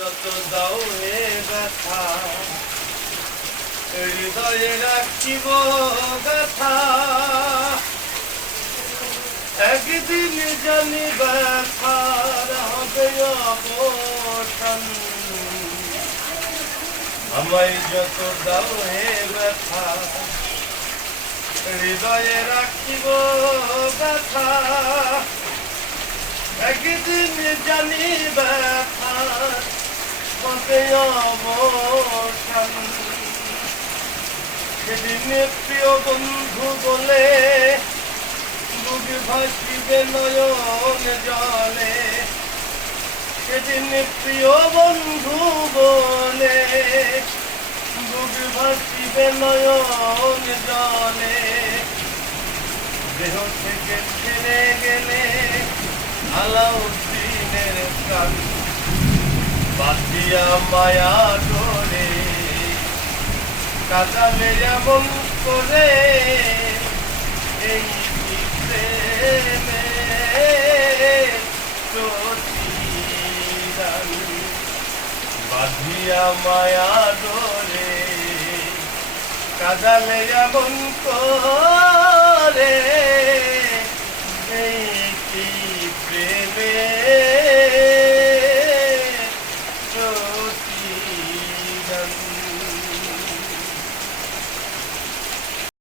যত দাও হে ব্যথা হৃদয়ে রাখিব ব্যথা একদিন জানি ব্যথার হবে অবসান আমায় যত দাও হে ব্যথা হৃদয়ে রাখিব ব্যথা একদিন জানি ব্যথার হবে অবসান সেদিন প্রিয় বন্ধু বলে বুক ভাসিবে নয়ন জলে সেদিন প্রিয় বন্ধু বলে বুক ভাসিবে নয়ন জলে দেহ থেকে ছেড়ে গেলে আলাউদ্দিনের প্রাণ বাঁধিয়া মায়া ডোরে কাঁদালে এমন করে এই প্রেমে প্রতিদান বাঁধিয়া মায়া ডোরে কাঁদালে এমন করে এই